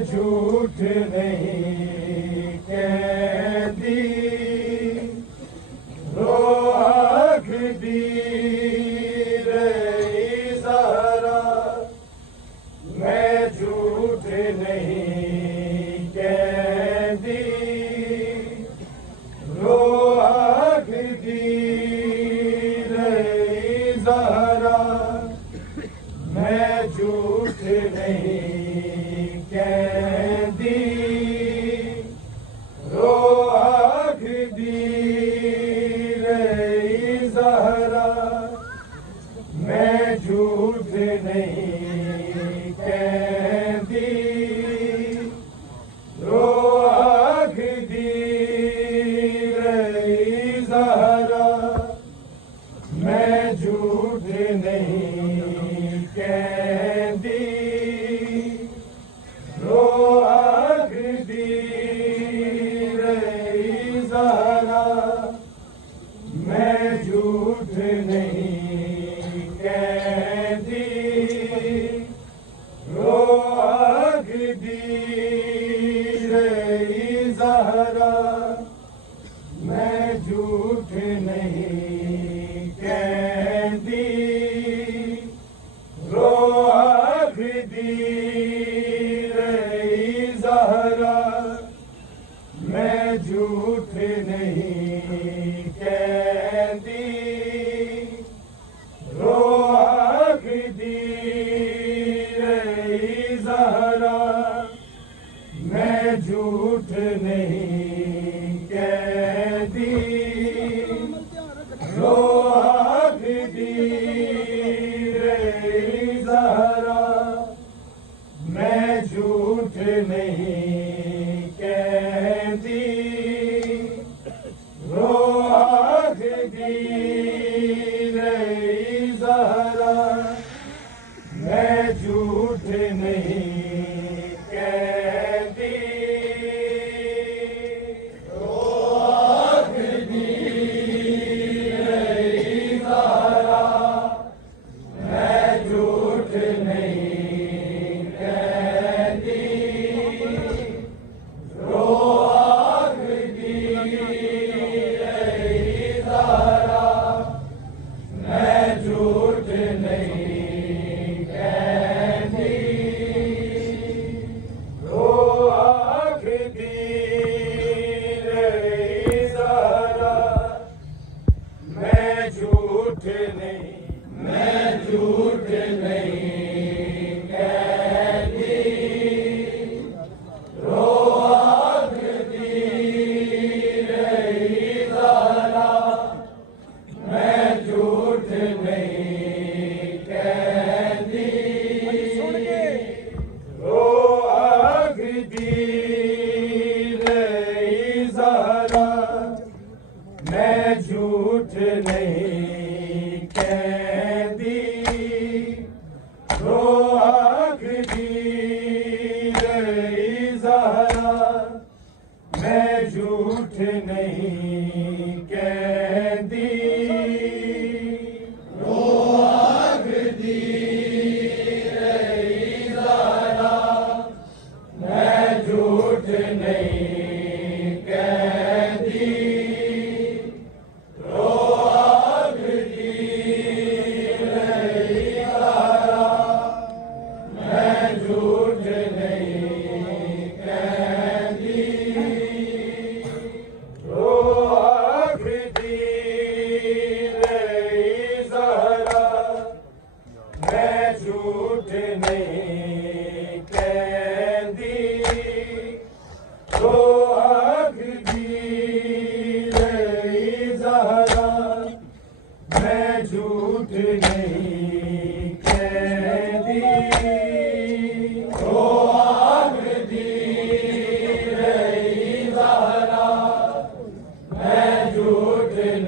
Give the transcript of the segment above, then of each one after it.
झूठ नहीं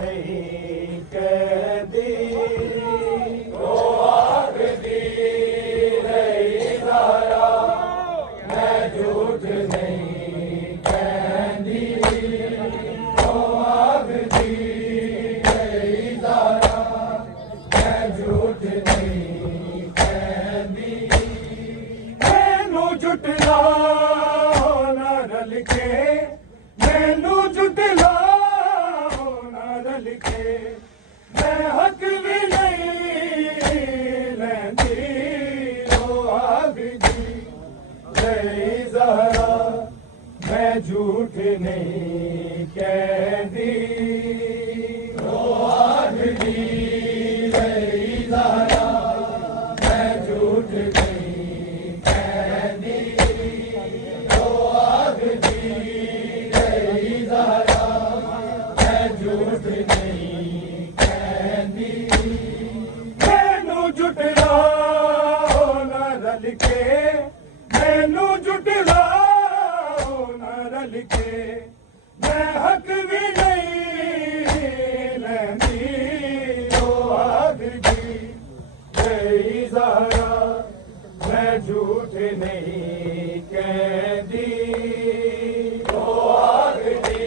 नहीं कहती, ओ आखदी रही ज़हरा, मैं झूठ नहीं कहती, ओ आखदी रही ज़हरा, मैं झूठ नहीं कहती। मैनू जुटलाओ ना रल के, मैनू जुटलाओ ना रल के, मैं हक भी नहीं लैंदी, ओ आखदी रही ज़हरा, मैं झूठ नहीं कहती, ओ आखदी रही ज़हरा, मैं झूठ नहीं कहती, ओ आखदी रही ज़हरा, मैं झूठ नहीं कहती। मैनू जुटलाओ ना रल के, मैनू जुटलाओ ना रल के, मैं हक भी नहीं लैंदी, ओ आखदी रही ज़हरा, मैं झूठ नहीं कहती, ओ आखदी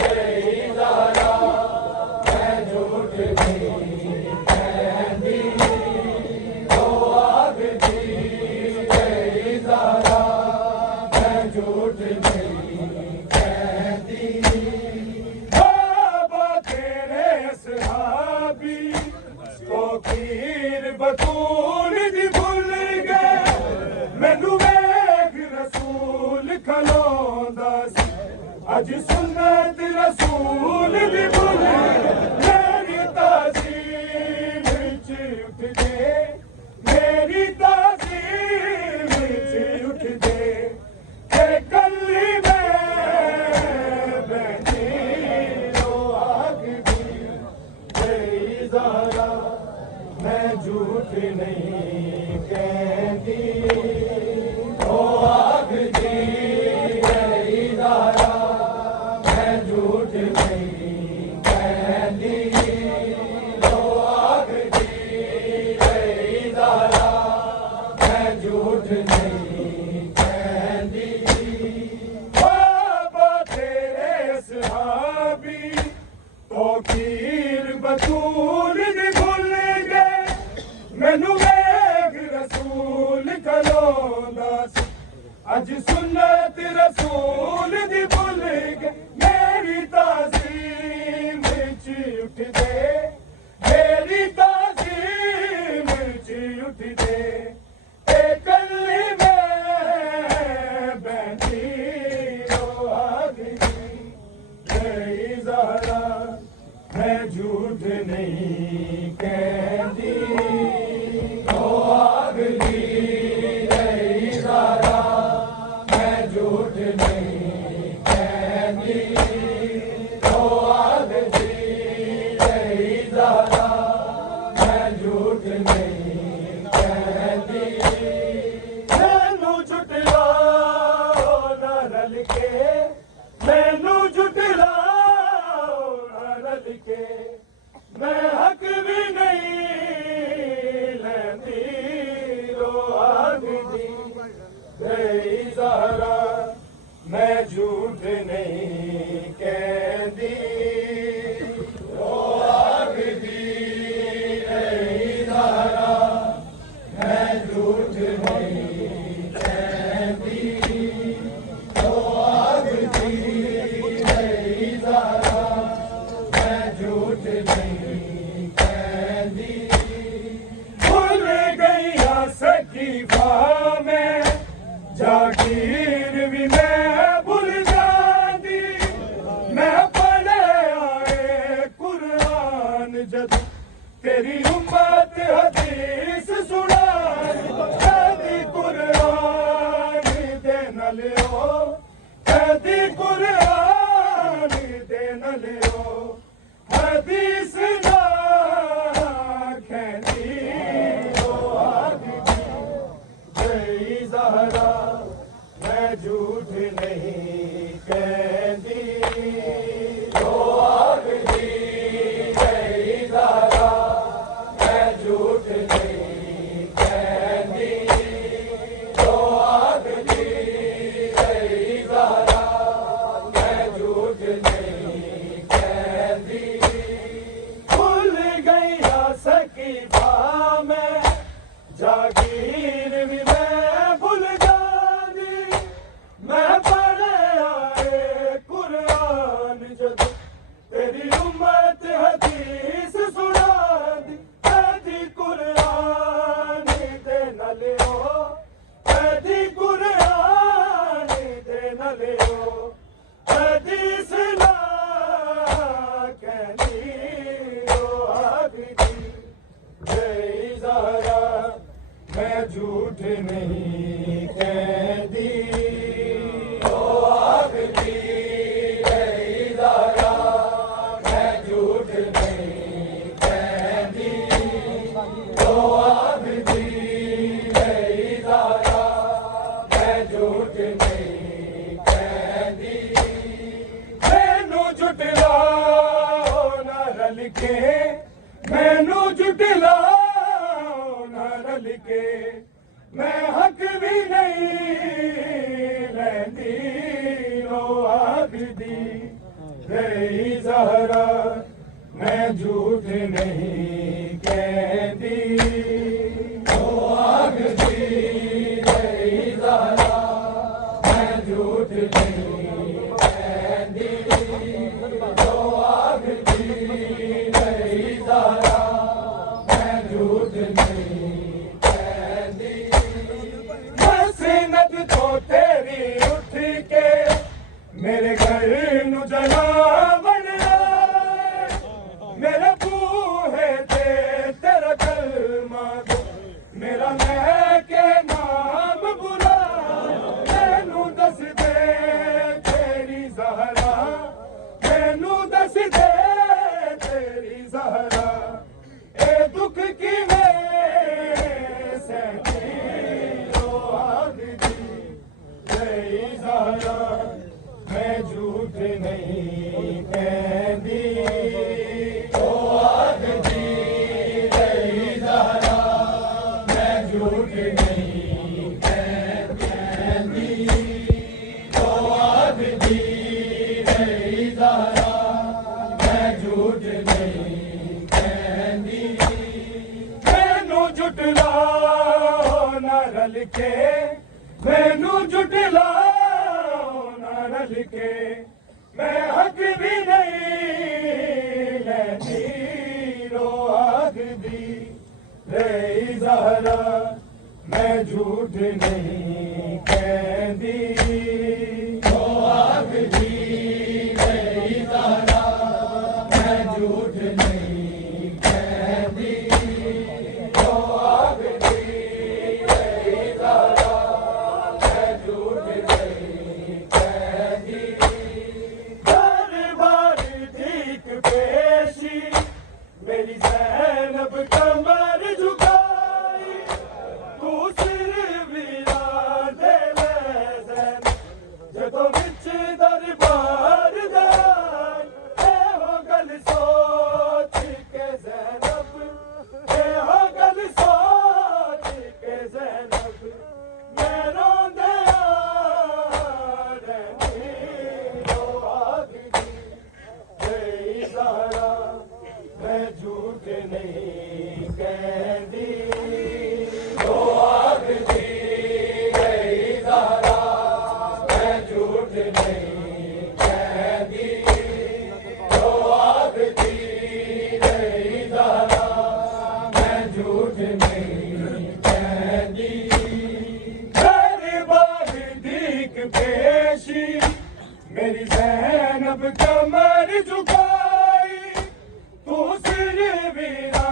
रही ज़हरा, मैं झूठ नहीं कहती, ओ आखदी रही ज़हरा, मैं झूठ नहीं कहती। बाबा तेरे सहाबी तो खीर बतूल दी भुल गए, मैनू वेख रसूल खलोंदा सी, अज सुन्नत रसूल दी भुल गए, मेरी ताज़ीम विच उठ दे, मेरी ताज़ीम विच उठ दे, ते कल्ली मैं बैठी, ओ आखदी रही ज़हरा, मैं झूठ नहीं कहती, ओ आखदी रही ज़हरा, मैं झूठ नहीं कहती, ओ आखदी रही ज़हरा, मैं झूठ नहीं कहती। बाबा तेरे सहाबी तो खीर बतूल दी भुल गए, मैनू वेख रसूल खलोंदा सी, अज सुन्नत रसूल दी भुल गए, मेरी ताज़ीम विच उठ दे, मेरी ताज़ीम विच उठ दे, ते कल्ली मैं बैठी, ओ आखदी रही ज़हरा, मैं झूठ नहीं कहती, ओ आखदी रही ज़हरा, मैं झूठ नहीं कहती, ओ आखदी रही ज़हरा, मैं झूठ नहीं कहती। मैनू जुटलाओ ना रल के, मैनू जुटलाओ ना रल के, मैं हक भी नहीं लैंदी, ओ आखदी रही ज़हरा, मैं झूठ नहीं कहती, ओ आखदी रही ज़हरा, मैं झूठ नहीं कहती, ओ आखदी रही ज़हरा, मैं झूठ नहीं कहती। भूल गई सकीफा में जागीर भी मैं भूल जाती, मैं पढ़े आए कुरान जद तेरी उम्मत हदीस सुनानी, कदी कुरान दे न लियो, कदी कुरान दे न लियो, हदीस ना कहती, ओ आखदी रही ज़हरा, मैं झूठ नहीं कहती, ओ आखदी लियो हदीस ला कहनी ओ आबिदी जय ज़हरा मैं झूठ नहीं कहती ओ आबिदी जय ज़हरा मैं झूठ नहीं कहती ओ आबिदी जय ज़हरा मैं झूठ नहीं कहती मैनू जुटलाओ ना रल के मैनू जुटलाओ ना रल के मैं हक भी नहीं लैंदी ओ आबिदी जय ज़हरा मैं झूठ नहीं कहती ओ आबिदी जय ज़हरा मैं झूठ नहीं कहती ओ आबिदी जय ज़हरा मैं झूठ नहीं कहती मसीनत तो तेरी उठ के मेरे घर नू जला बन आए मेरे बूहे ते तेरा कलमा दो मेरा मैं के नाम बुला मैनू दस दे तेरी ज़हरा मैनू दस दे तेरी ज़हरा ए दुख की सहती ओ आबिदी जय ज़हरा मैं झूठ नहीं कहती ओ आबिदी जय ज़हरा मैं झूठ नहीं कहती ओ आबिदी जय ज़हरा मैं झूठ नहीं कहती मैनू जुटलाओ ना रल के मैनू जुटलाओ ना रल के मैं हक भी नहीं लैंदी रो आबिदी जय ज़हरा मैं झूठ नहीं कहती ओ आबिदी जय ज़हरा मैं झूठ नहीं कहती ओ आबिदी जय ज़हरा मैं झूठ नहीं कहती दरबार ठीक पेशी मेरी ज़ैनब कमर झुकाई तू सिर विरा दे ले ज़ैनब जदों विच दरबार दे ए हो गल सोच के ज़ैनब ए हो गल सोच के ज़ैनब मैं रोंदे रहनी ओ आबिदी जय ज़हरा मैं झूठ नहीं कहती ओ आबिदी जय ज़हरा मैं झूठ नहीं कहती ओ आबिदी जय ज़हरा मैं झूठ नहीं कहती दरबार दीक पेशी मेरी ज़ैनब कमर झुकाई तू सिर विरा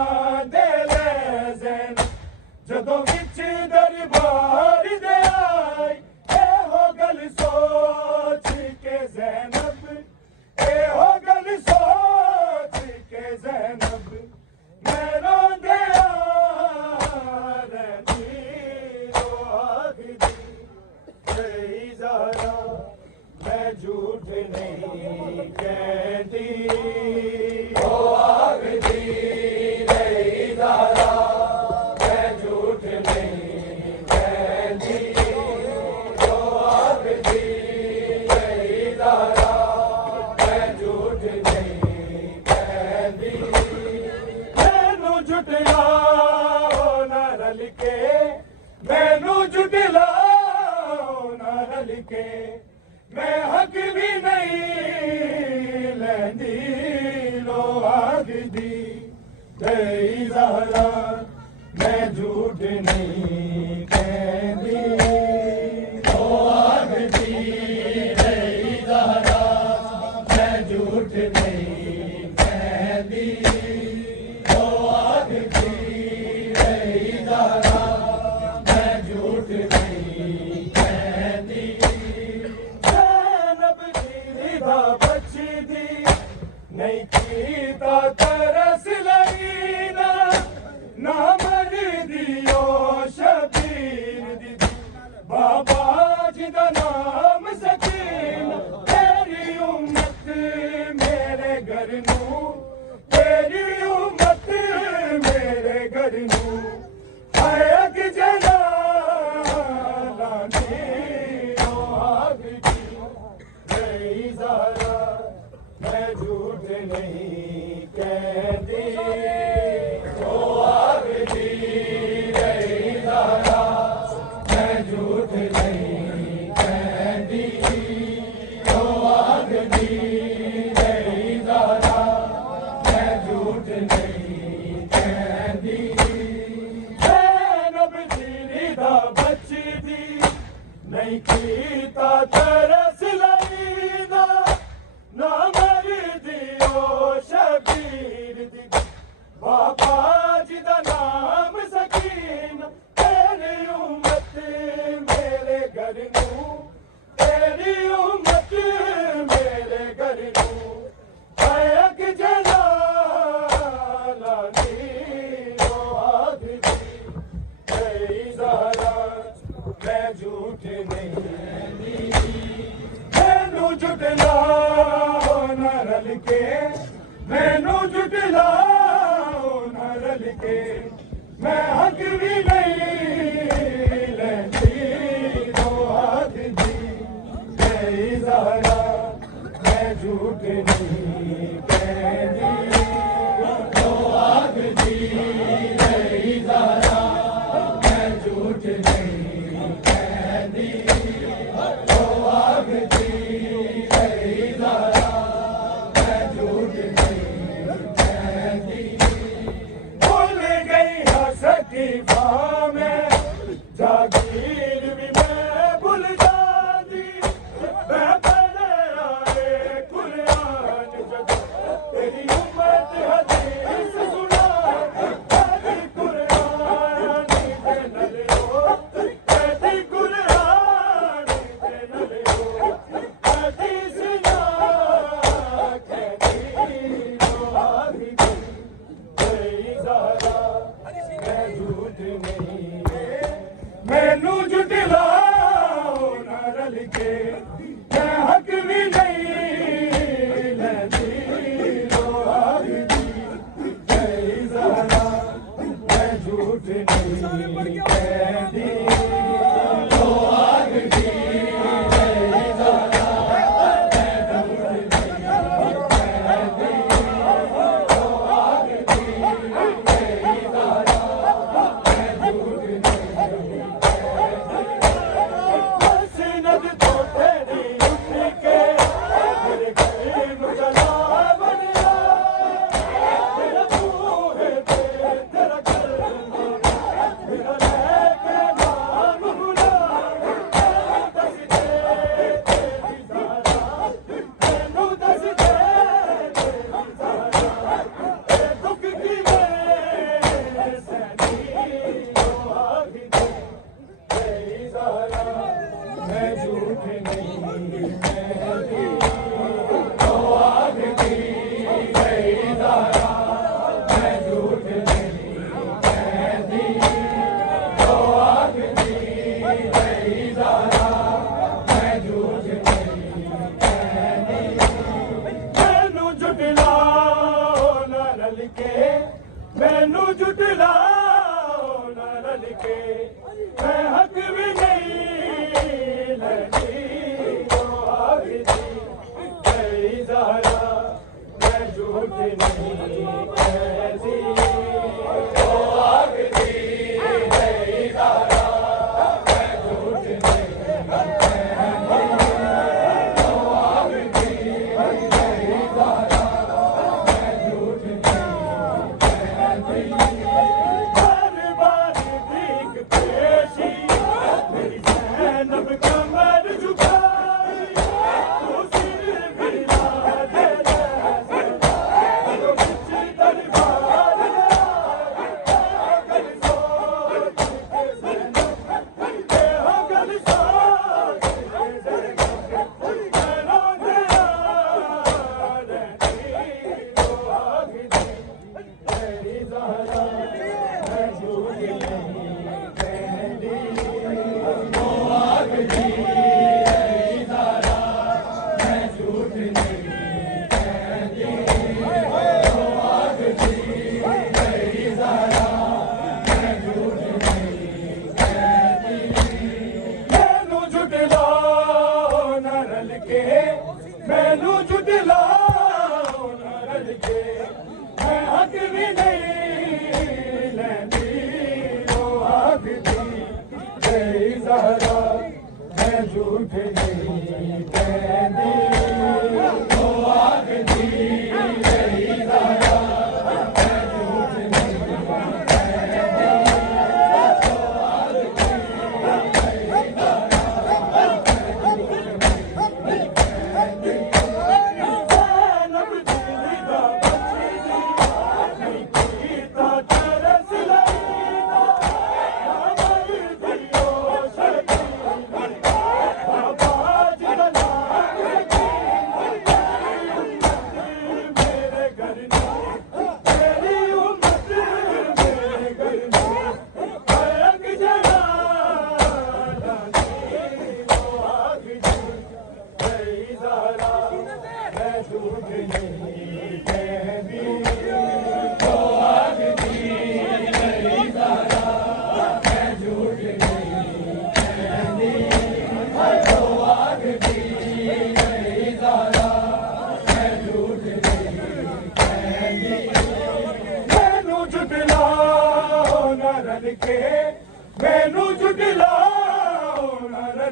दे ले ज़ैनब जदों विच दरबार दे आई ए हो गल सोच के ज़ैनब ए हो गल सोच के ज़ैनब मैं रोंदे रहनी ओ आबिदी जय ज़हरा मैं झूठ नहीं कहती ओ आबिदी जय ज़हरा मैं झूठ नहीं कहती ओ आबिदी जय ज़हरा मैं झूठ नहीं कहती मैनू जुटलाओ ना रल के मैनू जुटलाओ ना रल के मैं हक भी नहीं लैंदी लो आबिदी जय ज़हरा मैं झूठ नहीं कहती ओ आबिदी ता तरस लईदा ना मर दियो शबीर दी बाबा जी दा नाम सकीना तेरी उम्मत मेरे घर नू तेरी उम्मत मेरे घर नू अग जलाला दी आग दी तेरी ज़हरा मैं झूठ नहीं मैनू जुटलाओ न रल के मैनू जुटलाओ न रल के मैं हक भी नहीं लैंदी दो हाथ दी तेरी ज़हरा मैं झूठ नहीं कहती दो हाथ दी तेरी ज़हरा मैं झूठ नहीं कहती दो हाथ दी तेरी ज़हरा मैं झूठ नहीं कहती भूल गई हंसती में जागीर भी मैं भूल जाती मैं पढ़े आए कुरान जब तेरी उम्मत हदीस सुना तेरी कुरान ते नलियो तेरी कुरान ते नलियो हदीस ना कहती तो आगी तेरी ज़हरा मैं झूठ नहीं मैनू जुटलाओ न रल के मैं हक भी नहीं लैंदी दो आग दी तेरी ज़हरा मैं झूठ नहीं कहती दो आग दी तेरी ज़हरा मैं झूठ नहीं कहती दो आग दी तेरी ज़हरा मैं झूठ नहीं मसनद तो तेरी उठ के मेरे करीम जला बनिया तेरा मुँह पे तेरा घर मेरा लेके नाम बुला दस दे तेरी ज़हरा मैनू दस दे तेरी ज़हरा ए दुख की मैं सहनी दो आग दी तेरी ज़हरा मैं झूठ नहीं कहती दो आग दी तेरी ज़हरा मैं झूठ नहीं कहती दो आग दी तेरी ज़हरा मैं झूठ नहीं कहती मैनू जुटलाओ न रल के मैनू जुटलाओ न रल के मैं हक भी नहीं लैंदी दो आग दी तेरी ज़हरा मैं झूठ नहीं कहती दो आग दी तेरी ज़हरा मैं झूठ नहीं कहती दो आग दी तेरी ज़हरा मैं झूठ नहीं कहती हर बार भीख पेशी मेरी ज़ैनब कमर झुकाई तू सिर भिड़ा दे जैसे तो कुछ दरबार गल सोच के ज़ैनब गल सोच के ज़ैनब मैनू तेरा रहती दो आग दी तेरी ज़हरा मैं झूठ नहीं कहती दो आग दी तेरी ज़हरा मैं झूठ नहीं कहती दो आग दी तेरी ज़हरा मैं झूठ नहीं कहती मैनू जुटलाओ न रल के मैनू जुटलाओ न रल के मैं हक भी नहीं लैंदी दो आग दी तेरी ज़हरा मैं झूठ नहीं कहती दो आग दी तेरी ज़हरा मैं झूठ नहीं कहती दो आग दी तेरी ज़हरा मैं झूठ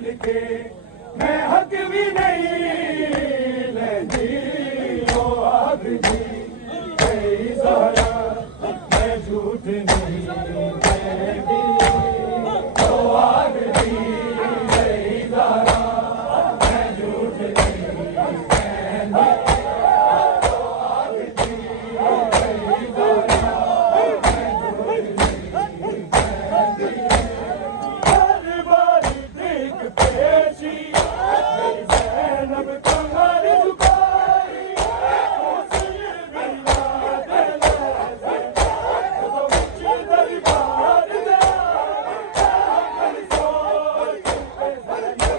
लिखे मैं हक भी नहीं लेंदी ओ आखदी तेरी ज़हरा मैं झूठ नहीं लेंदी ओ आखदी तेरी ज़हरा मैं झूठ नहीं लेंदी ओ आखदी तेरी ज़हरा मैं झूठ नहीं लेंदी हर बारी देख पेशी मेरी ज़ैनब कमर झुकाई हुस्न बिना दिल से तो विच दरबार दे हगल सोच के ज़ैनब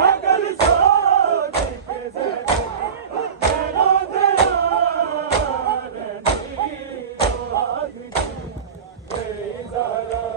हगल सोच के ज़ैनब मैनों दे यार नी ओ आखदी तेरी ज़हरा